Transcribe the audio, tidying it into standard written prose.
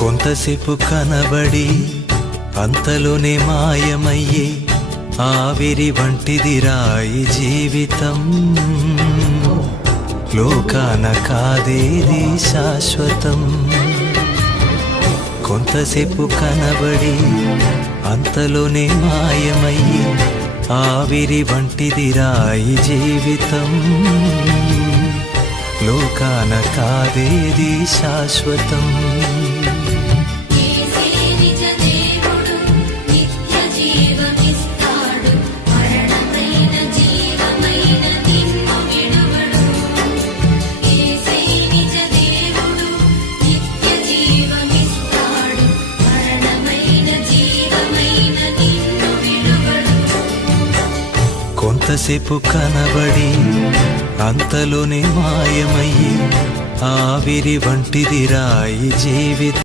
కొంతసేపు కనబడి అంతలోనే మాయమయ్యే ఆవిరి వంటిదిరా ఈ జీవితం. లోకాన కాదేది శాశ్వతం. కొంతసేపు కనబడి అంతలోనే మాయమయ్యే ఆవిరి వంటిదిరా ఈ జీవితం. లోకాన కాదేది శాశ్వతం. కొంతసేపు కనబడి అంతలోనే మాయమయ్యి ఆవిరి వంటిదిరా ఈ జీవితం.